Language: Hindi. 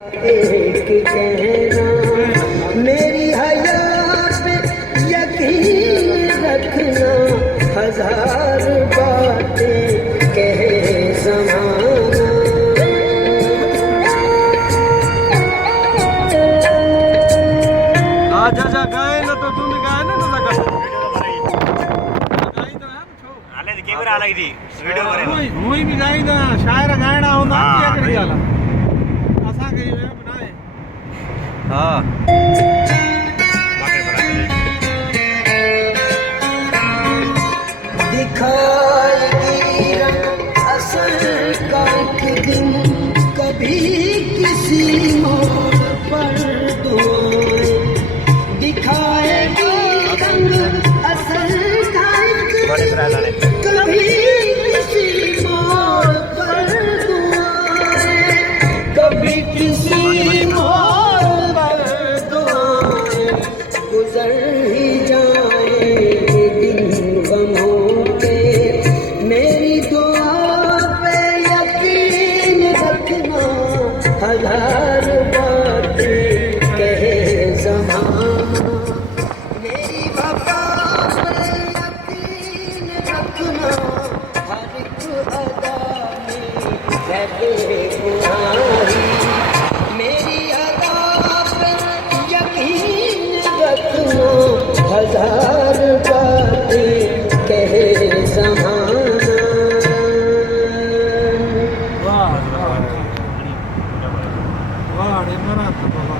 एक कहना मेरी हया पे यकीन रखना, हजार बातें कहे ज़माना। आजा गाए ना तो तुम गाए ना ना गाई तो है छो आले दी केवर आलाई दी वीडियो करे हुई भी गाई ना शायर गायना होना क्या कर जाला असा के वे बनाए हां दिखाएगी रंग असल का एक दिन, कभी किसी मोड़ पर दुआएं दिखाएगी रंग असल का एक दिन, कभी किसी मोड़ पर दुआएं, कभी किसी मोड़ पर दुआएं गुजर ही जाए दिन गमों के। मेरी दुआ पे यकीन रखना, हजार बातें कहे ज़माना। मेरी वफा पे यकीन रखना, हर एक अदा में है बेगुनाही। मेरी अदा पे यकीन रखना, हजार बातें कहे ज़माना। वाह वाह रे मना तो बाबा